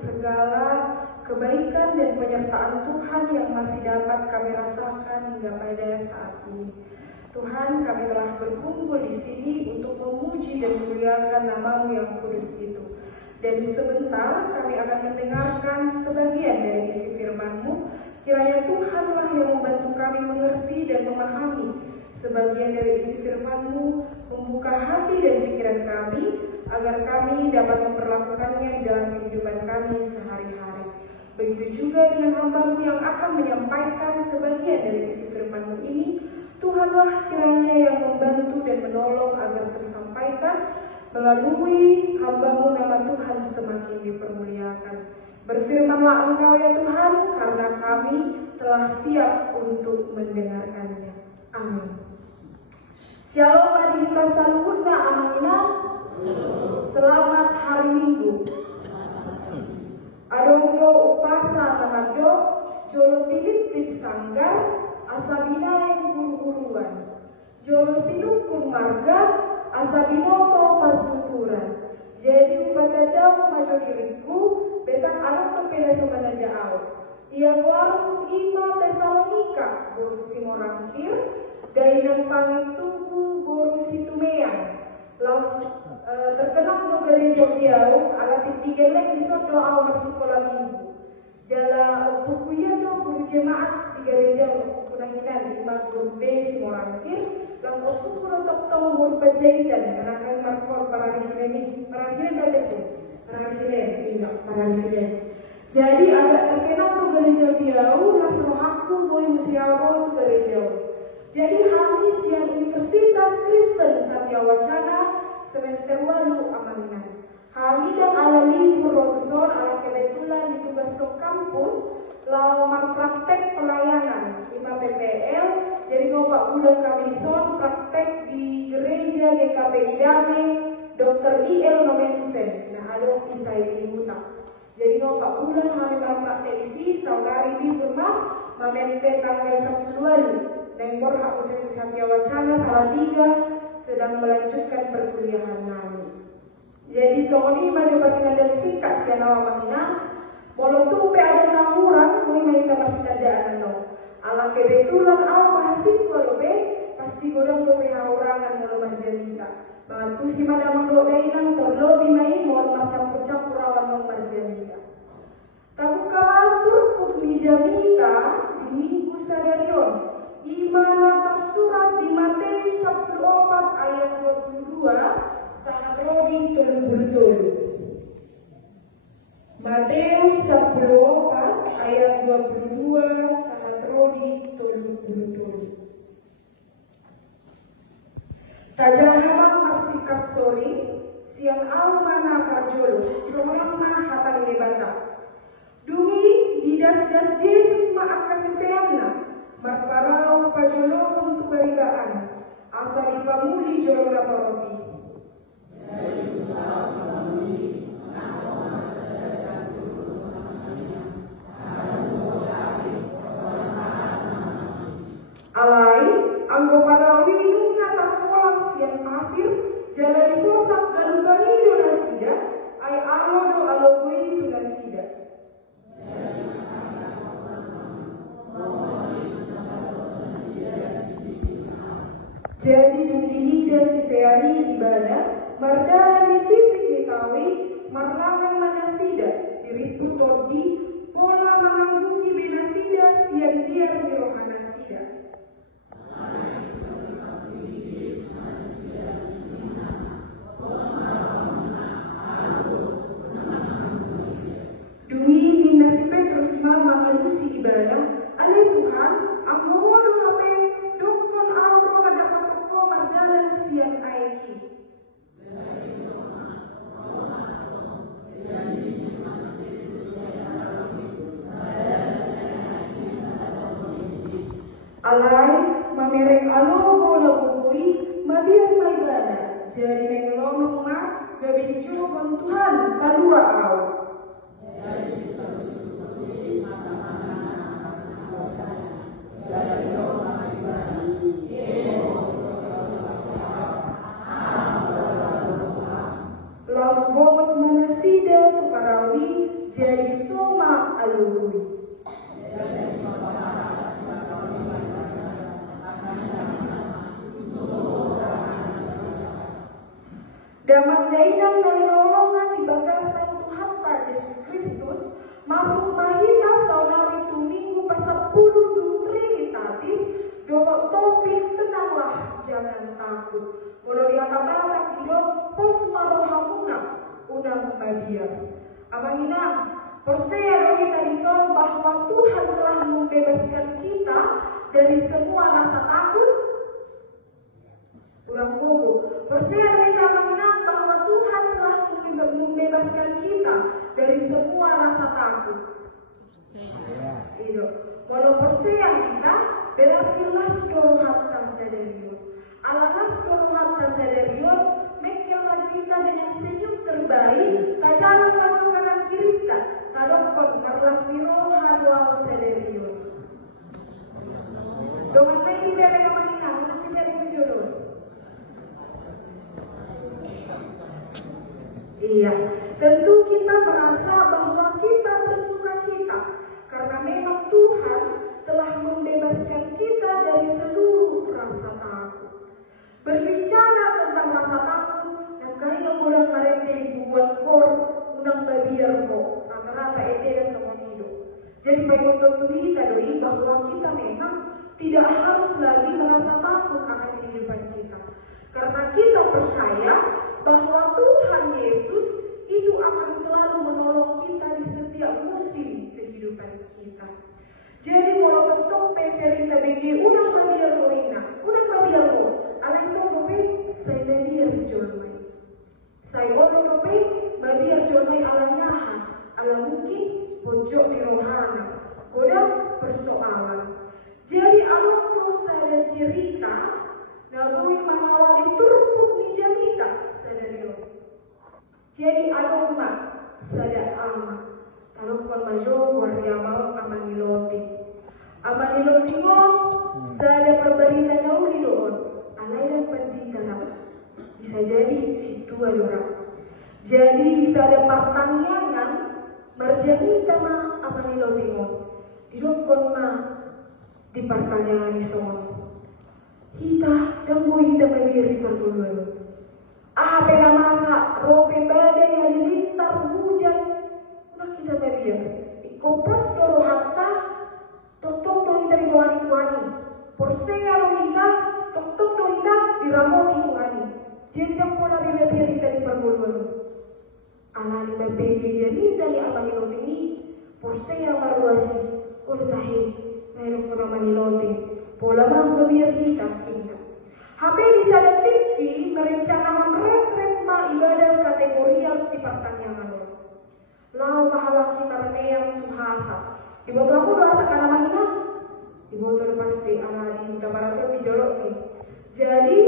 segala kebaikan dan penyertaan Tuhan yang masih dapat kami rasakan hingga pada saat ini. Tuhan, kami telah berkumpul di sini untuk memuji dan memuliakan nama-Mu yang kudus itu. Dan sebentar kami akan mendengarkan sebagian dari isi firman-Mu. Kiranya Tuhanlah yang membantu kami mengerti dan memahami sebagian dari isi firman-Mu, membuka hati dan pikiran kami, agar kami dapat memperlakukannya di dalam kehidupan kami sehari-hari. Begitu juga dengan hamba-Mu yang akan menyampaikan sebagian dari isi firman-Mu ini. Tuhanlah kiranya yang membantu dan menolong agar tersampaikan melalui hamba-Mu, nama Tuhan semakin dipermuliakan. Berfirmanlah Engkau ya Tuhan, karena kami telah siap untuk mendengarkannya. Amin. Shalom adhita saluhuna amina. Selamat hari Minggu. Adongdo upasa namado jolo tilip sanggar asabina yang buru-buruan. Jolo sinukun marga asabinoto pertuturan. Jadi ubadadau majo diriku betang anak pepeda somanadao. Ia guarku ima Tesalonika borusi morangkir dainan pangit tubuh borusi tumeang. Laus terkenal no gereja diau alat tigelek di soto awal sekolah minggu. Jala bukuya no guru jemaat di gereja kunahinan di Magdur Base morangkir. Laus aku merotok tahu guru pajahitan karena kan marfor para disini saja pun para disini. Jadi agak terkenal no gereja diau langsung aku boy musiawo tu gereja. Jadi kami siang Universitas Kristen Satya Wacana semester 8 Amaninan. Kami dan ala libur rotuson ala kebetulan ditugas ke kampus lamar praktek pelayanan 5 PPL. Jadi ngobak bulan kami son praktek di gereja GKPI Damai Dr. IL Nomensen. Nah ada kisah ini buta. Jadi ngobak bulan kami praktek isi saudari libur mamente tanggal 10 Lengkor hak usia Satya Wacana Salatiga sedang melanjutkan perkuliahan kami. Jadi soalnya maju pertinan dan singkat sekian awal makina. Walau tuh ada orang mau mereka pasti ada no. Ala kebetulan awal mahasiswa lobe pasti godang lobe haurangan mau marjanita. Bantu si madam dainan terlobi mai mau macam-macam rawan mau marjanita. Kamu kawatur putri jamita di minggu sadarion. Di mana tersurat di Matius 14 ayat 22 sangat rodi betul-betul. Matius 14 ayat 22 sangat rodi betul-betul. Tajahamang marsikat sori siang au mana karjolo surulang mah hata lebata. Dungi didas-das Yesus maaf kasih Marparau pajolo untuk berigaan asal dipamuli jolo raporopi. Alai anggo parawi nunga takolang siang pasir jalan disosak galungangi do nasida ay alo do alogoi do nasida. Jadi dundihida siseari ibadah mardalan di sisik nitawi marlangan manasida diripu tordi pola mangangguki benasida sian biar di rohanasida. Dui dinasi Petrus mama manusi ibadah alai Tuhan anggodo hape dokon auro mendapat toko mardalan sian aiki. Alai mamerek alogo labukui mabiar maibana jadi nenglonong ma gabi dijurukan Tuhan padua au. Los bomot manasida tu parawi jadi jangan takut. Molo dia kabarak ido pos marohamuna unang babiar. Amangina, percaya dong kita dison bahwa Tuhan telah membebaskan kita dari semua rasa takut. Urang gogo, percaya kita amangina bahwa Tuhan telah membebaskan kita dari semua rasa takut. Iyo, molo percaya kita berarti las dorohatta sadarion. Alanas dorohatta sadarion, mereka maju kita dengan senyum terbaik, tak jalan maju kanan kiri tak, kadokon marlas biro haduau sadarion. Dengan lagi beragam manina, nanti dari kejolon. Iya, tentu kita merasa bahwa kita bersuka cita karena memang Tuhan telah membebaskan kita dari seluruh rasa takut. Berbicara tentang rasa takut, yang kaya udah marente buat kor unang babiar kok rata-rata ada sama hidup. Jadi baik untuk kita doi bahwa kita memang tidak harus lagi merasa takut akan kehidupan kita, karena kita percaya bahwa Tuhan Yesus itu akan selalu menolong kita di setiap musim kehidupan kita. Jadi kalau tentu sering tabegi unang babiar roina, unang babiar ro, alai to dope saya babiar jolmai. Saya ono dope babiar jolmai alanyaha, ala mungkin pojok di rohana, goda persoalan. Jadi alon to saya cerita, nabui manawali turpuk ni jamita sadario. Jadi alon mak sada ama. Kalau kon majo waria mau amaniloti. Amaniloti mo sada perberita nauli doon. Alay lang penting dalam. Bisa jadi situ adora. Jadi bisa ada pertanyaan merjani sama amaniloti mo. Idong kon ma di pertanyaan ison. Kita danggo kita mabiri pertuluan. Apa masa robe badai halilintar hujan. Kita babiar, ikopos doro hatta, totong doi dari doani Tuhani, porsenga rohita, totong doita diramoti Tuhani. Jadi yang pola babiar kita di perguluan. Alani babiar jadi dari abang ini, porsenga maruasi, udah tahi, mayroong ko naman nilote, pola mang babiar kita ingat. Habe bisa detikki merencanakan retret ma ibadah kategori yang di pertanyaan. Lau mahalaki marneam tuhasa. Ibu aku doa karena mana? Ibu tu pasti ala di gambaran di jorok ni. Jadi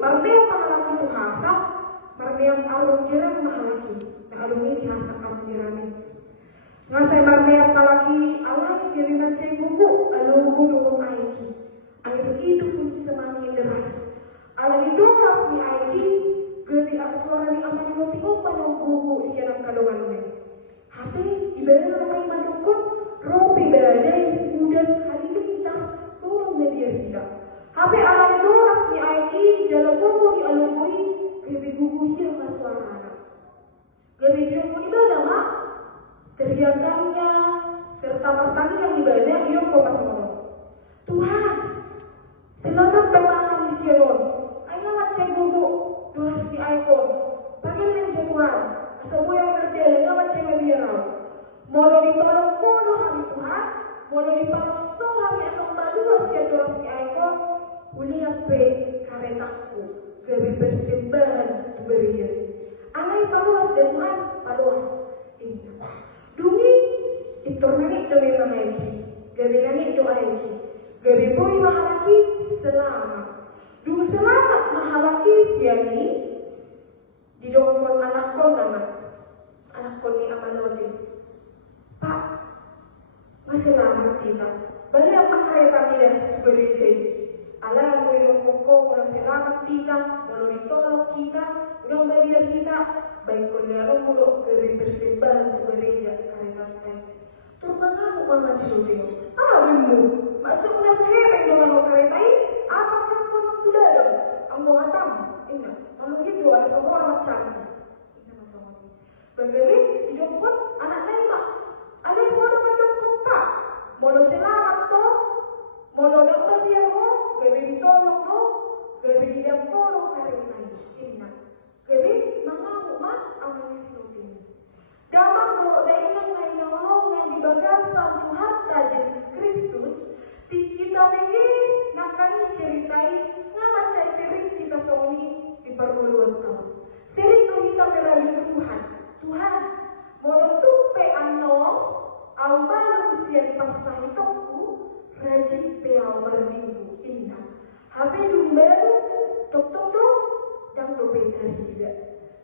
marneam mahalaki tuhasa, marneam alung jerang mahalaki. Nah alung ini hasa alung jerang ni. Ngasai marneam mahalaki alai dia memang buku alung buku dulu aiki. Air itu pun semakin deras. Ala di doras ni aiki, gebi suara ni aman roti opan yang buku siaran kadongan ni. Tapi ibadah ramai mandukun, robe badai mudan hari kita tolong media kita. Tapi ala doras ni aiki jalan gogo ni alugoi kebe gugu hilang suara anak. Kebe hilang pun ibadah mak teriakannya serta pertanyaan ibadah hilang kau pasang. Tuhan, selamat teman di Sion. Ayo macam gugu doras ni aikon. Bagaimana Tuhan? Semua yang berdela nggak macam biarau. Molo ditolong kono hari Tuhan, molo dipalokso hari anak balu asia doras si aikon, uli ape karetaku, gabi persembahan tu gereja. Alai paluas dan Tuhan paluas. Ingat. Dungi itu nani demi mangaiki, gabi nani itu aiki, gabi boy mahalaki selamat. Dulu selamat mahalaki siani. Didongkon anak kon ni amanoti. Pak, masih lama kita. Balik apa kereta tidak gereja? Ala mau ilmu koko, mau selamat kita, mau ditolong kita, udah bayar kita. Baik kolera mulu beri persembahan tu gereja kereta kita. Terbangun mama siuting. Wimu, masuk masuk hereng dengan kereta ini. Apakah kau sudah ada? Anggo hatam, ingat. Lalu itu ada semua orang macam. Bagaimana hidupkan anak lima. Ada yang mau mendukung pak. Mau selamat toh, mau dapat dia mo, bagaimana ditolong no. gabe didam koro karetai inna gabe mangamu amani sinutini damang do dainan na inolongan di bagasan Tuhan Yesus Kristus ti kita begi nakani ceritai ngamacai sering kita soni di perguluan tahun sering do kita merayu Tuhan modo tupe anong au balu sian parsahitoku rajin pe au berminggu inna habe dumbaru tok dong dan do pe karida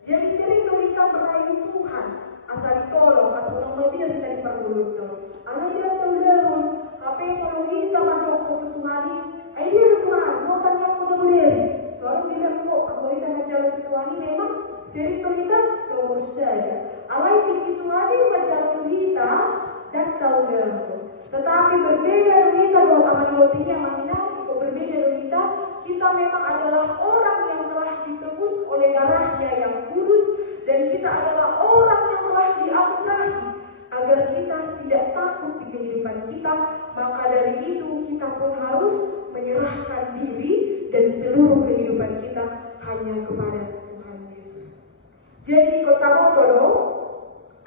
jadi sering do kita merayu Tuhan asal ditolong asal mabir kita di perguluan tahun ana dia tolong apa kalau kita mandok ke Tuhani ai dia Tuhan mau kan yang mau berdiri soalnya dia kok kalau kita macam Tuhani memang sering kita nomor saja alai tinggi Tuhani macam kita dan tahu dia tetapi berbeda dari kita kalau taman lotinya mana itu berbeda dari kita memang adalah orang yang telah ditebus oleh darahnya yang kudus dan kita adalah orang yang telah dianugerahi agar kita tidak takut di kehidupan kita maka dari itu kita pun harus menyerahkan diri dan seluruh kehidupan kita hanya kepada Tuhan Yesus. Jadi kota Motodo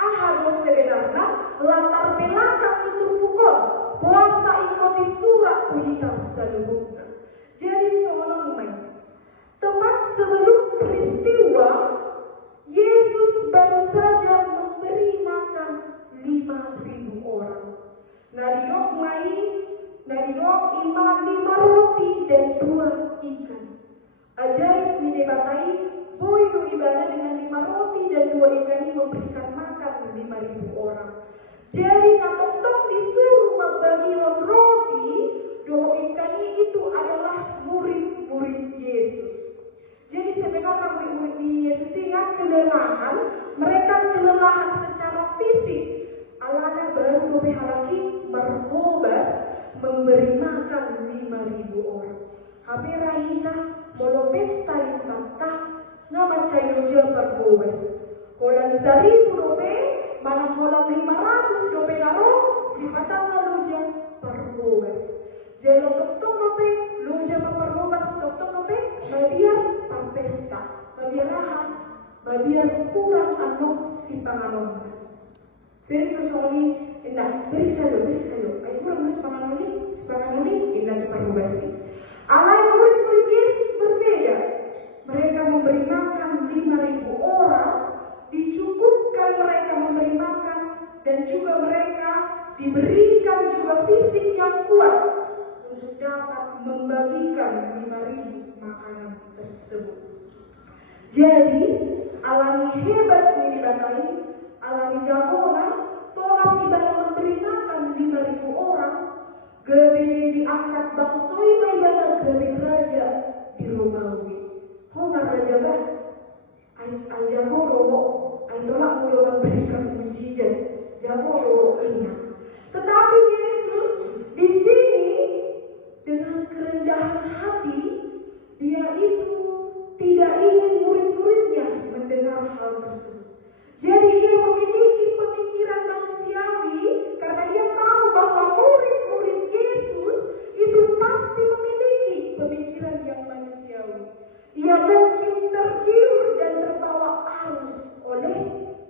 harus sebenarnya latar belakang itu pukul puasa itu di surat Tuhan seluruhnya. Jadi sebelum tepat sebelum peristiwa Yesus baru saja memberi makan 5.000 orang. Nadinok ima 5 roti dan 2 ikan. Ajaib didebatai, boido ibadah dengan 5 roti dan 2 ikan ini memberikan makan 5.000 orang. Jadi natok-tok disuruh membagi roti, 2 ikan itu adalah murid-murid Yesus. Jadi sebenarnya murid-murid Yesus ini kelelahan, mereka kelelahan secara fisik. Alana baru halaki berhobas memberi makan 5.000 orang. Habe rahina molo pesta yang tata nama cayoja berhobas. Holang 1.000 rope, mana holang 500 rope naro, sifatang loja berhobas. Jelo tok rope, loja berhobas tok rope, babiar pesta, babiarahan, babiar kurang anok si panganon. Sering persoalan indah beri saja. Ayo kurang sepanganon ini indah terubasi. Alai murid-murid Yesus berbeda. Mereka memberi makan 5.000 orang, dicukupkan mereka memberi makan dan juga mereka diberikan juga fisik yang kuat untuk dapat membagikan 5.000 makanan tersebut. Jadi alami hebat ini dibatai, alami jagona, tolong ibadah memberi makan 5.000 orang, gebini diangkat bangsoi ibadah gebin raja di Romawi. Hongar raja bah, ajago robo, tolak mulai memberikan mujizat, jago robo ini. Tetapi Yesus di sini dengan kerendahan hati, dia itu tidak ingin murid-muridnya mendengar hal tersebut. Jadi ia memiliki pemikiran manusiawi karena dia tahu bahwa murid-murid Yesus itu pasti memiliki pemikiran yang manusiawi. Ia mungkin tergiur dan terbawa arus oleh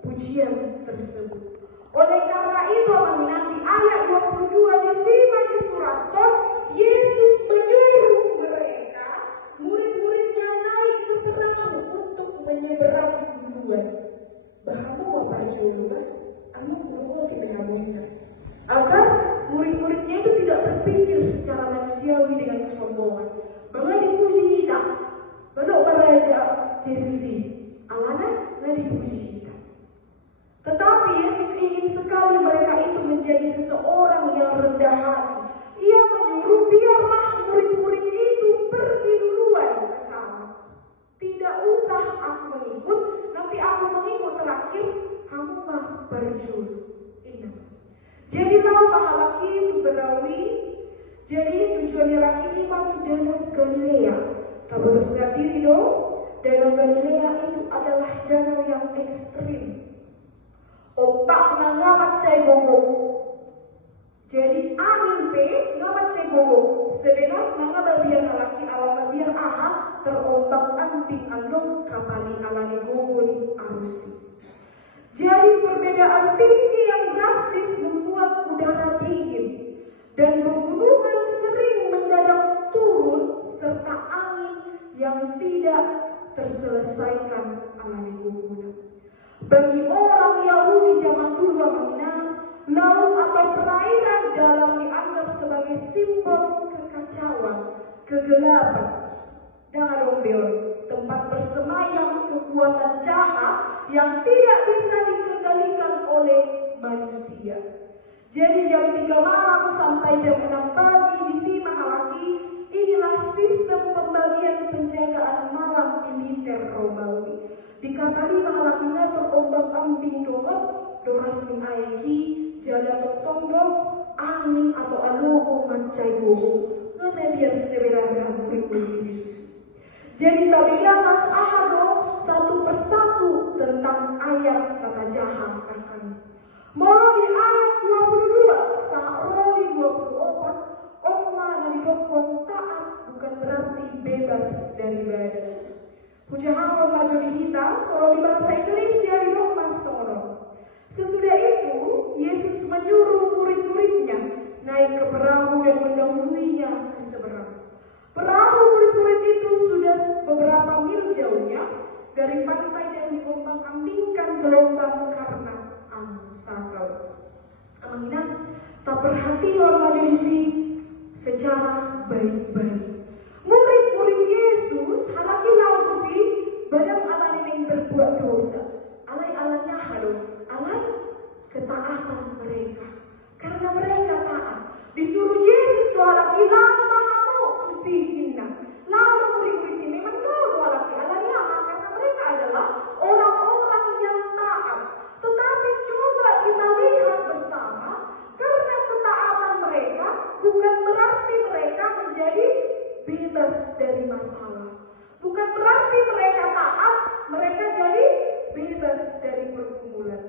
pujian tersebut. Oleh karena itu di ayat 22 disimak di surat Ton, Yesus menyuruh mereka murid-muridnya naik ke perahu untuk menyeberangi duluan. Bahamu apa juga? Anu guru kita ngamuinnya. Agar murid-muridnya itu tidak berpikir secara manusiawi dengan kesombongan. Bahwa dipuji kita, belok beraja Yesus alana nggak dipuji kita. Tetapi Yesus ingin sekali mereka itu menjadi seseorang yang rendah hati. Ia menyuruh biarlah murid-murid itu pergi duluan ke sana. Tidak usah aku mengikut, nanti aku mengikut terakhir, kamu mah berjul. Ingat. Jadi tahu pahalaki itu berawi, jadi tujuannya laki imam Danau Galilea. Kamu harus diri dong, Danau Galilea itu adalah danau yang ekstrim. Opak ngamat cai bogo. Jadi angin pe ngamat cai bogo. sebenarnya babian laki alam babian aha terombang ambing andong kapali alani gogoni arusi. Jadi perbedaan tinggi yang drastis membuat udara dingin dan pegunungan sering mendadak turun serta angin yang tidak terselesaikan alami guguna. Bagi orang Yahudi zaman dulu Amina, laut atau perairan dalam dianggap sebagai simbol kekacauan, kegelapan, dan tempat bersemayam kekuatan jahat yang tidak bisa dikendalikan oleh manusia. Jadi jam 3 malam sampai jam 6 pagi di Simahalaki, inilah sistem pembagian penjagaan malam militer Romawi. Dikatali Mahalakina terombang ambing dohot, doras mengaiki, jala totondo, angin atau alogo mancai gogo, ngana biar sebenarnya murid-murid Yesus. Jadi tabila mas ahado satu persatu tentang ayat kata jahat akan. Moro di ayat 22 sampai di 24, Oma nabi dokon taat bukan berarti bebas dari badan. Pujahan majori hitam, kalau di bahasa Indonesia di Mas Toro. Sesudah itu, Yesus menyuruh murid-muridnya naik ke perahu dan mendahuluinya ke seberang. Perahu murid-murid itu sudah beberapa mil jauhnya dari pantai dan diombang-ambingkan gelombang karena angin sakal. Amina tak perhati orang majelis secara baik-baik. Murid-murid Yesus halaki lautusi badang alani yang berbuat dosa. Alai-alanya halu, alai ketaatan mereka. Karena mereka taat. Disuruh Yesus halaki lama hamu tusihinna. Lalu murid-murid ini memang halaki alanya karena mereka adalah orang-orang yang taat. Tetapi coba kita lihat bersama, karena ketaatan mereka bukan berarti mereka menjadi bebas dari masalah. Bukan berarti mereka taat, mereka jadi bebas dari pergumulan.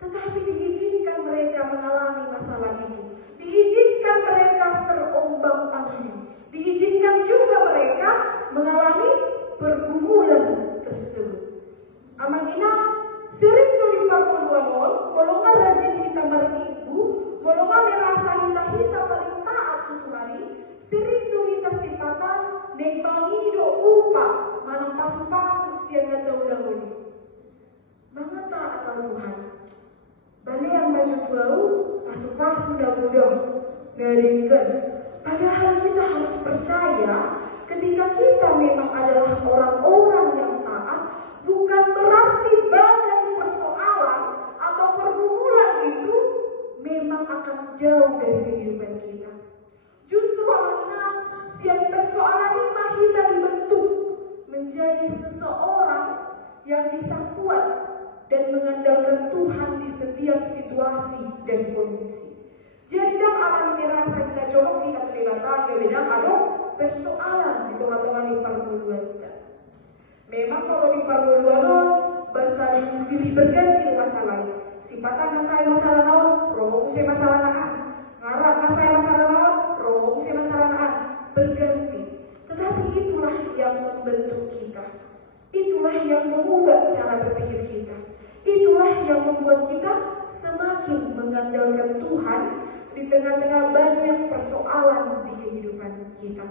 Tetapi diizinkan mereka mengalami masalah itu. Diizinkan mereka terombang-ambing. Diizinkan juga mereka mengalami pergumulan tersebut. Amangina sering nulis parpuluan, molongan rajin kita berminggu, molongan merasa kita paling taat untuk hari. Sering kita sifatan dan bangido upah manang pasu-pasu siang atau ulang-ulang. Mengata akan Tuhan. Balik yang baju bau, pasu-pasu dan mudah ngeringkan. Padahal kita harus percaya ketika kita memang adalah orang-orang yang taat, bukan berarti badai persoalan atau pergumulan itu memang akan jauh dari kehidupan kita. Justru karena setiap persoalan ini kita dibentuk menjadi seseorang yang bisa kuat dan mengandalkan Tuhan di setiap situasi dan kondisi. Jadi dalam akan merasa kita colok kita kelihatan beda ada persoalan di tengah-tengah di pergumulan kita. Memang kalau di pergumulan bahasa silih berganti masalahnya. Sifatnya masalah naon, roh saya masalah nahan. Ngarap saya masalah naon, roh saya masalah nahan. Berganti. Tetapi itulah yang membentuk kita. Itulah yang mengubah cara berpikir kita. Itulah yang membuat kita semakin mengandalkan Tuhan di tengah-tengah banyak persoalan di kehidupan kita.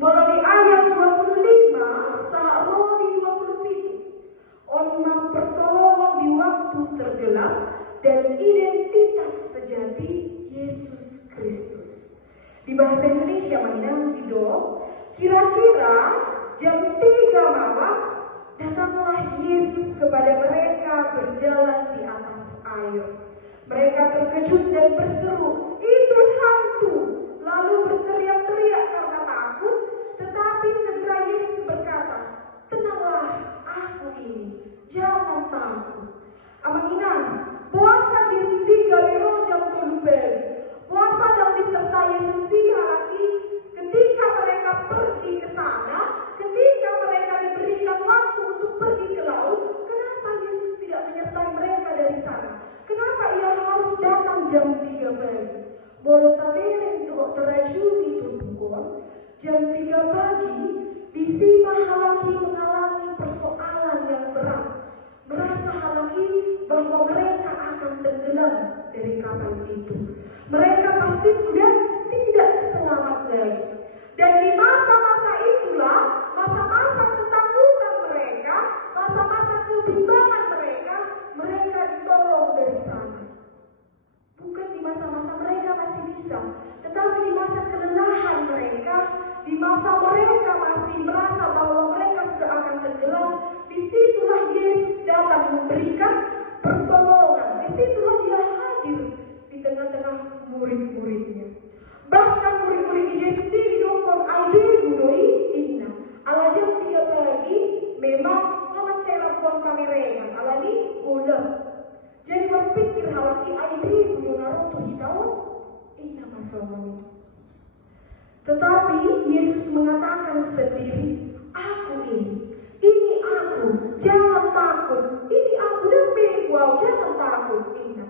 Mulai di ayat 25 sampai di 27, onma pertolongan di waktu tergelap dan identitas sejati Yesus Kristus. Di bahasa Indonesia mainan video, kira-kira jam 3 malam datanglah Yesus kepada mereka berjalan di atas air. Mereka terkejut dan berseru, "Itu hantu!" Lalu berteriak-teriak karena takut. Tetapi segera Yesus berkata, "Tenanglah, aku ini, jangan takut." Aminan, puasa Yesus gabiro jam 7 puasa dan disertai Yesus lagi ketika mereka pergi ke sana, ketika mereka diberikan waktu untuk pergi ke laut. Kenapa Yesus tidak menyertai mereka dari sana? Kenapa ia harus datang jam 3 pagi? Boleh tapi dari kapal itu. Mereka pasti sudah tidak selamat lagi. Dan di masa-masa itulah, masa-masa ketakutan mereka, masa-masa kebimbangan mereka, mereka ditolong dari sana. Bukan di masa-masa mereka masih bisa, tetapi di masa kelelahan mereka, di masa mereka masih merasa bahwa mereka sudah akan tenggelam, disitulah Yesus datang memberikan pertolongan. Disitulah dia hadir di tengah-tengah murid-muridnya. Bahkan murid-murid Yesus ini dokon aide budoi inna. Alajan 3 pagi memang ngaman cara pon pamerengan. Alani bola. Jadi berpikir halaki aide budo naruto hitau inna masomoni. Tetapi Yesus mengatakan sendiri, aku ini aku, jangan takut, ini aku dan begau, jangan takut, inna.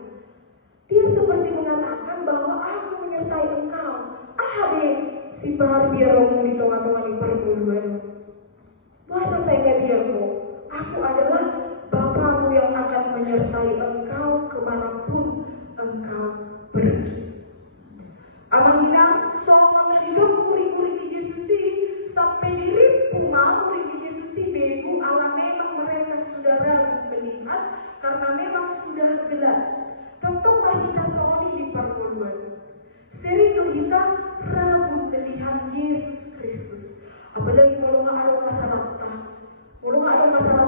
Dia seperti mengatakan bahwa aku menyertai engkau. Ahabe si bahar biaromu di tengah-tengah di perguluan. Puasa saya biarmu, aku adalah Bapamu yang akan menyertai engkau kemanapun engkau pergi. Amangina songon hidup murid-murid di Yesus sampai diri puma murid di Yesus begu ala memang mereka sudah ragu melihat karena memang sudah gelap. Tetaplah kita soni di perguluan. Sering kita ragu melihat Yesus Kristus. Apalagi kalau nggak ada masalah, kalau nggak ada masalah,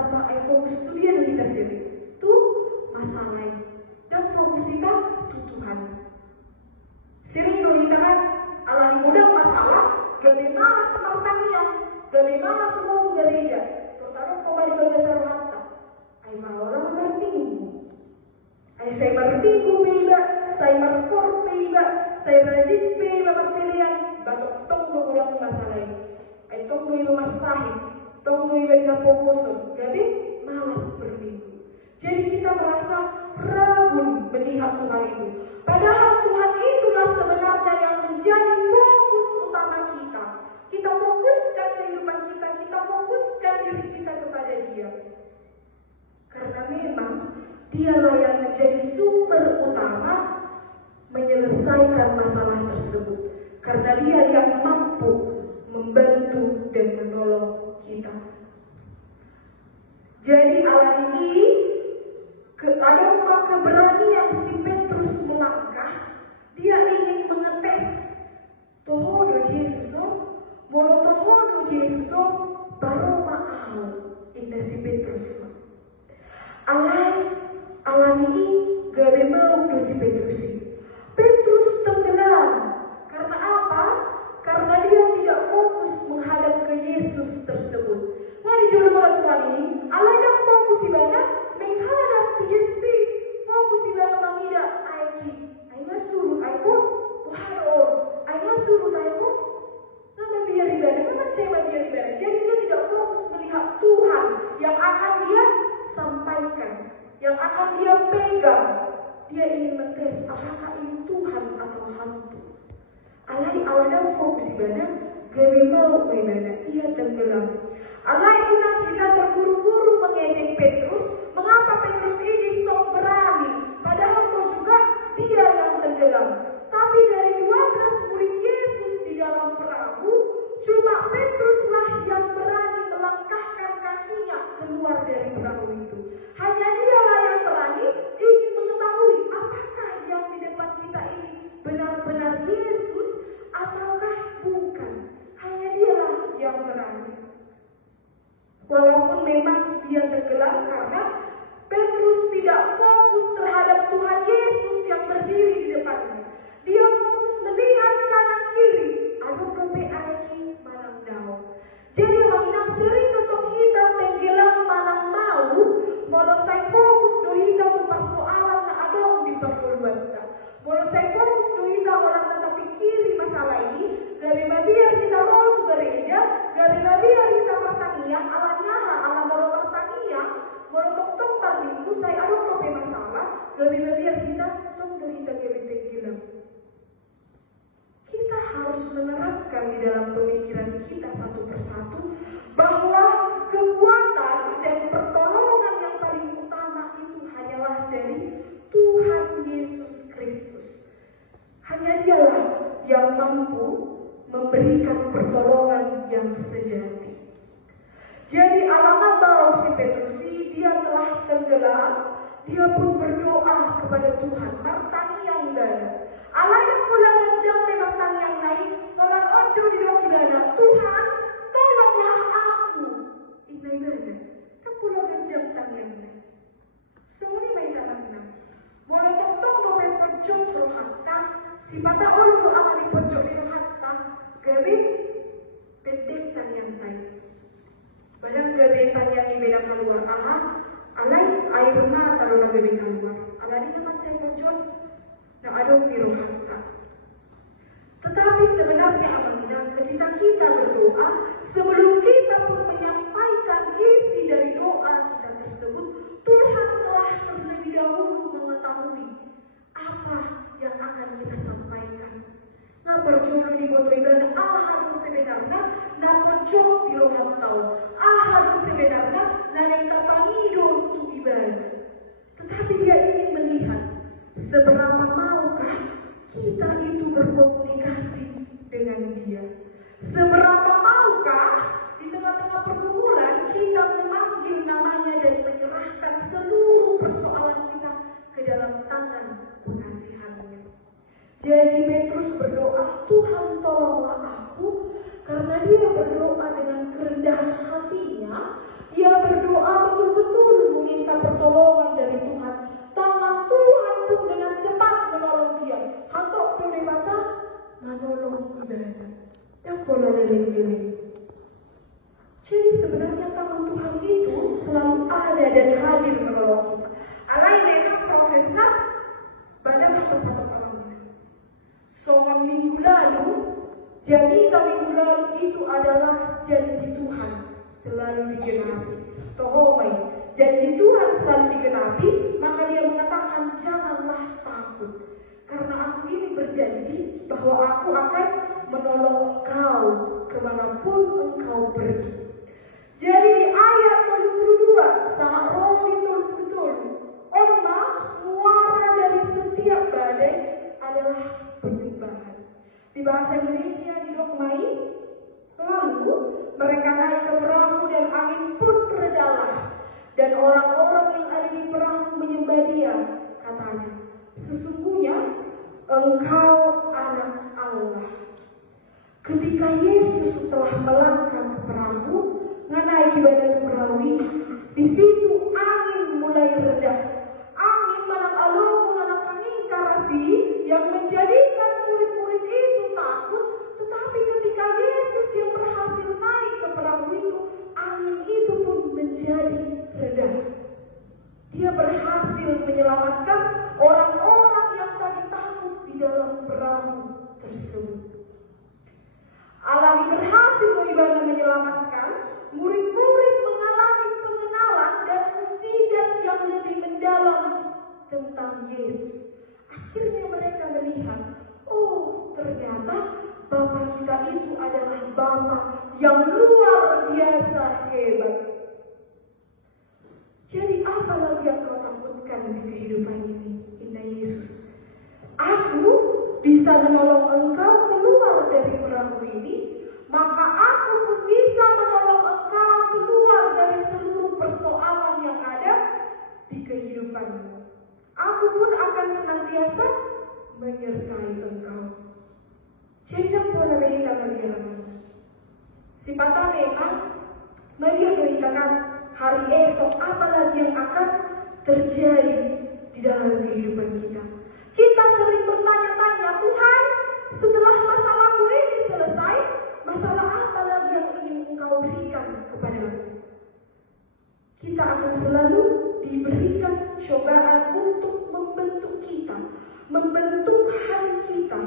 fokus itu dia dan kita sendiri. Tuh masalah dan fokus kita tuh Tuhan. Sering kita kan ala di mudah masalah, gak malas sepertinya, gak malas semua gereja. Terutama kembali bagi sarwata. Ay orang bertinggu. Saya bertinggu beda, saya berkor beda, saya rajin beda berpilihan. Batok tong lo ulang masalah ini. Ay tong lo iba masahin, tong lo iba dengan fokusun. Jadi malas berminggu. Jadi kita merasa ragu melihat Tuhan itu. Padahal Tuhan itulah sebenarnya yang menjadi fokus utama kita. Kita fokuskan kehidupan kita, kita fokuskan diri kita kepada Dia. Karena memang Dialah yang menjadi sumber utama menyelesaikan masalah tersebut. Karena Dia yang mampu membantu dan menolong kita. Jadi Allah ini ada keberanian si Petrus melangkah. Dia ingin mengetes tohodo Yesus, mono tohodo Yesus, baru mau indah si Petrus. Allah ini gak mau dosi Petrus. Petrus tenggelam. Karena apa? Karena dia tidak fokus menghadap ke Yesus tersebut. Nah di jalan orang Tuhan ini, Allah yang fokus ibadah menghadap ke Yesus. Fokus ibadah mengidak aiki. Aina suruh aiko, wahai aina suruh aiko. Nama biar ibadah, nama cema biar ibadah. Jadi dia tidak fokus melihat Tuhan yang akan dia sampaikan, yang akan dia pegang. Dia ingin mentes apakah ini Tuhan atau hantu. Allah yang fokus ibadah, gak mau ibadah, ia tenggelam. Allah itu kita terburu-buru mengejek Petrus. Mengapa Petrus ini sok berani? Padahal itu juga dia yang tenggelam. Tapi dari 12 murid Yesus di dalam perahu, cuma Petruslah yang berani melangkahkan kakinya keluar dari perahu itu. Hanya dialah yang berani ingin mengetahui apakah yang di depan kita ini benar-benar Yesus ataukah bukan. Hanya dialah yang berani. Walaupun memang dia tenggelam karena Petrus tidak fokus terhadap Tuhan Yesus yang berdiri di depannya. Dia fokus melihat kanan kiri. Aduh dope aiki manang daun. Jadi wanita sering untuk kita tenggelam manang mau saya fokus doi kita persoalan na adong di perguluan kita. Saya fokus doi kita orang tetapi kiri masalah ini. Gari biar kita mau ke gereja, gari biar kita pertanian, alanya ala mau pertanian, mau tok minggu saya adong dope masalah, gari biar kita tok doi kita tenggelam. Kita harus menerapkan di dalam pemikiran kita satu persatu bahwa kekuatan dan pertolongan yang paling utama itu hanyalah dari Tuhan Yesus yang mampu memberikan pertolongan yang sejati. Jadi alangkah bau si Petrus, dia telah tenggelam, dia pun berdoa kepada Tuhan. Martani yang ibadah. Allah yang pulang jam memang tang yang lain, orang odo di doa ibadah. Tuhan, tolonglah aku. Ini ibadah. Kan pulang jam tang yang lain. Semua ini main kata-kata. Mulai tentang doa pojok rohatta, si patah ulu akan di pojok di rohatta, gabe pendek tang yang lain. Padahal gabe tang yang ibeda keluar Allah, alai air na taruh na gabe keluar. Allah ini macam pojok, na ada di rohatta. Tetapi sebenarnya apabila ketika kita berdoa, sebelum kita pun menyampaikan isi dari doa kita tersebut, Tuhan telah terlebih dahulu mengetahui apa yang akan kita sampaikan. Nah berjulu di foto ibadah, harus sebenarnya napojok di roham tahu, harus sebenarnya naik kapangido untuk ibadah. Tetapi dia ingin melihat seberapa maukah kita itu berkomunikasi dengan dia. Seberapa maukah di tengah-tengah pergumulan kita memanggil namanya dan menyerahkan seluruh persoalan kita ke dalam tangan pengasihannya. Jadi Petrus berdoa, Tuhan tolonglah aku, karena dia berdoa dengan kerendahan hatinya. Dia berdoa betul-betul meminta pertolongan dari Tuhan. Tangan Tuhan pun dengan cepat menolong dia. Hatok perdebatan menolong ibadah. Yang pola dari Jadi sebenarnya tangan Tuhan itu selalu ada dan hadir menolong kita. Alai memang prosesnya badan tempat orang. Soal minggu lalu, jadi minggu lalu itu adalah janji Tuhan selalu digenapi. Tohomai, janji Tuhan selalu digenapi, maka dia mengatakan janganlah takut. Karena aku ini berjanji bahwa aku akan menolong engkau kemanapun engkau pergi. Jadi di ayat 22 sangat roh betul-betul. Oma muara dari setiap badai adalah penyembahan. Di bahasa Indonesia didokmai, lalu mereka naik ke perahu dan angin pun redalah. Dan orang-orang yang ada di perahu menyembah dia, katanya, sesungguhnya engkau anak Allah. Ketika Yesus telah melangkah ke perahu, naik ibadah perahu ini, di situ angin mulai reda. Angin malang alung anak angin karasi yang menjadikan murid-murid itu takut. Tetapi ketika Yesus yang berhasil naik ke perahu itu, angin itu pun menjadi reda. Dia berhasil menyelamatkan orang-orang yang tadi takut di dalam perahu tersebut. Allah berhasil menyelamatkan murid-murid mengalami pengenalan dan mukjizat yang lebih mendalam tentang Yesus. Akhirnya mereka melihat, oh ternyata Bapa kita itu adalah Bapa yang luar biasa hebat. Jadi apa lagi yang kau takutkan di kehidupan ini? Indah Yesus, aku bisa menolong engkau keluar dari perahu ini, maka aku pun bisa menolong engkau keluar dari seluruh persoalan yang ada di kehidupanmu. Aku pun akan senantiasa menyertai engkau. Jadi pola berita bagaimana? Si patah memang beritakan hari esok apa lagi yang akan terjadi di dalam kehidupan kita. Kita sering bertanya-tanya, Tuhan, setelah masalahku ini selesai, masalah apa lagi yang ingin engkau berikan kepadaku? Kita akan selalu diberikan cobaan untuk membentuk kita, membentuk hati kita.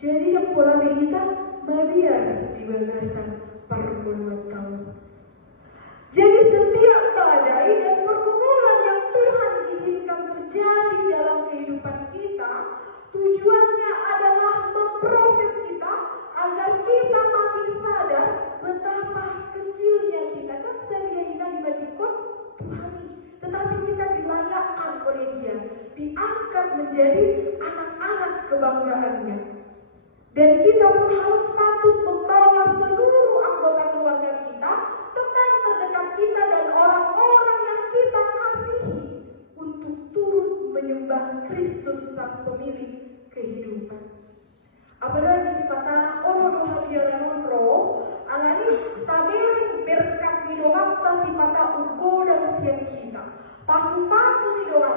Jadi yang pola kita biar di bagasan perpuluhan tahun. Jadi setiap badai dan pergumulan yang Tuhan izinkan terjadi dalam kehidupan kita, tujuannya adalah memproses kita agar kita makin sadar betapa kecilnya kita. Kan sehari kita dibandingkan Tuhan, tetapi kita dilayakkan oleh Dia, diangkat menjadi anak-anak kebanggaan Dan kita pun harus patut membawa seluruh anggota keluarga kita, teman terdekat kita, dan orang-orang yang kita kasihi untuk turut menyembah Kristus sang pemilik kehidupan. Apalagi sifata ono doha biaran roh, alani tabering berkat di doa sifata ugo dan siang kita. Pasu-pasu di doa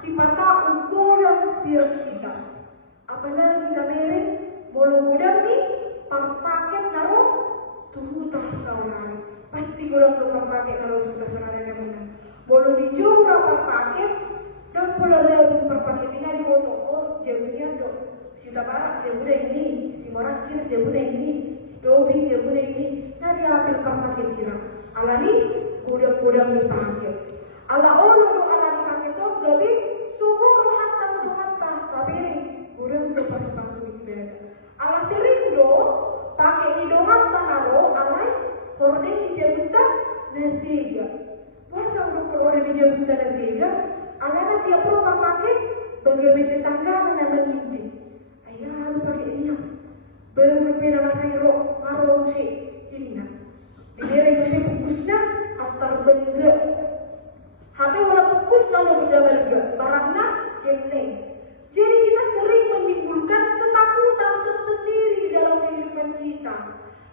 sifata ugo dan siang kita. Apalagi tabering bolo gudang nih paket naro tuhutah saudara. Pasti gudang tuh paket naro tuhutah saudara yang mana. Bolo dijual berapa paket dan pola rabu perpaket ini di foto. Oh jauhnya dong. Si Tabara jauhnya ini, si Morakir jauhnya ini, si Tobi jauhnya ini. Nah dia ambil perpaket kira. Alani gudang-gudang di paket. Ala orang do ala di paket tuh gabi suku rohatan rohatan kabiri gudang do pasu-pasu di beda. Ala sering do pakai di doang tanaro alai horden di jabutan nasiga. Masa udah keluar di jabutan nasiga, alana tiap orang pakai bagaimana tetangga nama inti. Ayah lu pakai ini ya. Berbeda masa iro maro si ini nak. Di daerah si fokusnya atau benda. Hape wala fokus lalu benda benda barangnya keneng. Jadi kita sering menimbulkan ketakutan tersendiri di dalam kehidupan kita.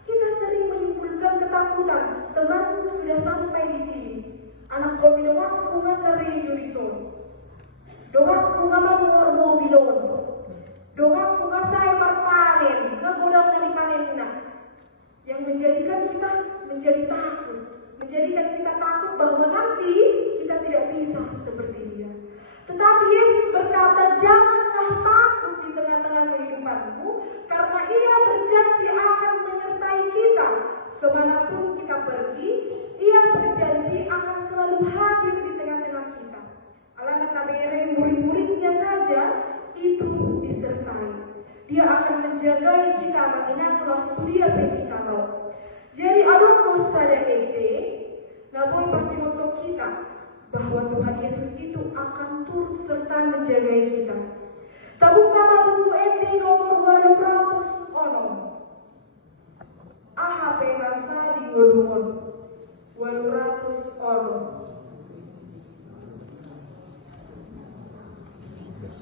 Kita sering menimbulkan ketakutan. Temanku sudah sampai di sini. Anak kau minum aku nggak kari jurison. Doaku nggak mau mobilon. Doaku nggak saya berpanen. Nggak godang dari panennya. Yang menjadikan kita menjadi takut. Menjadikan kita takut bahwa nanti kita tidak bisa seperti dia. Tetapi Yesus berkata, janganlah takut di tengah-tengah kehidupanmu, karena Ia berjanji akan menyertai kita. Kemanapun kita pergi, Ia berjanji akan selalu hadir di tengah-tengah kita. Alana tabere murid-muridnya saja itu disertai. Dia akan menjaga kita mengingat dia kita roh. Jadi adon dosa dan ete, naboy pasti untuk kita bahwa Tuhan Yesus itu akan turut serta menjaga kita. Tabuka buku ete nomor 200 ono. AHP rasa di Golumon 200 ono.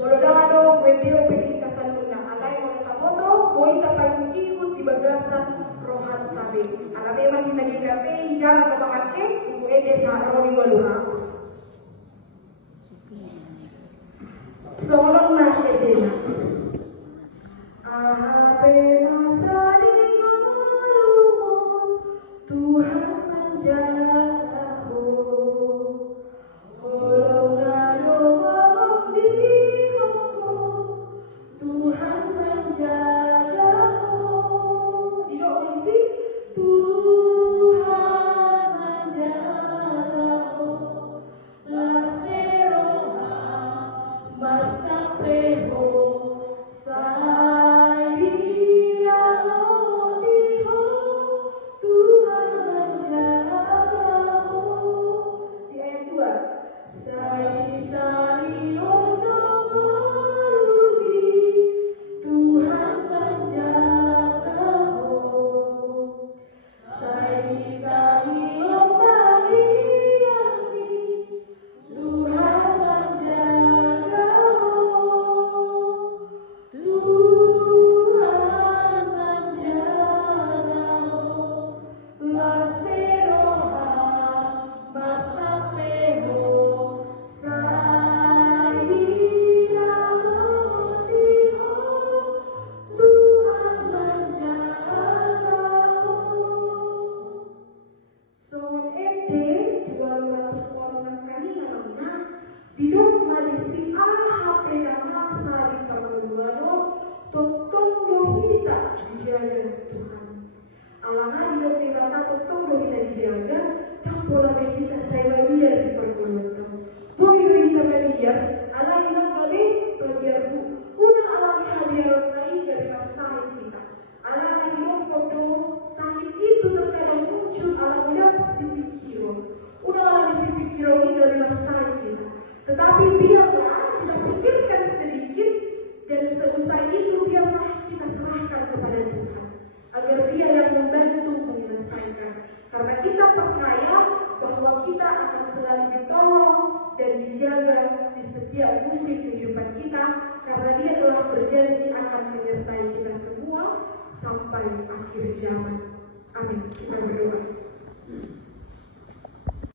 Bolodado webio pedita saluna alai moneta moto boy tapai ikut di bagasan rohan tabe. Ala memang kita digape jarang kepake buku ede sa roni 200. Soalnya masih dina. Ahape masa di Golumon Tuhan menjagamu. Tuhan menjagamu. Di doa Tuhan menjagamu. Las peroha masa preho saya lodiho. Tuhan menjagamu. Di ayat 2 Sari Tuhan menjagamu. Tuhan menjagamu. Tuhan menjagamu. Las peroha masa peho Didok malisi AHP nama sari perluano totong dohita dijaga Tuhan. Alangah didok dibata totong dohita dijaga dan pola kita saya biar di perluano. Boy dohita biar ala inang gabe biar bu. Una alami hadiah lain dari masalah kita. Alangah didok kodo sakit itu terkadang muncul ala biar si pikiran. Una alami si pikiran ini dari masalah kita. Tetapi biarlah kita pikirkan sedikit dan seusai itu biarlah kita serahkan percaya bahwa kita akan selalu ditolong dan dijaga di setiap musim kehidupan kita, karena Dia telah berjanji akan menyertai kita semua sampai akhir zaman. Amin. Kita berdoa.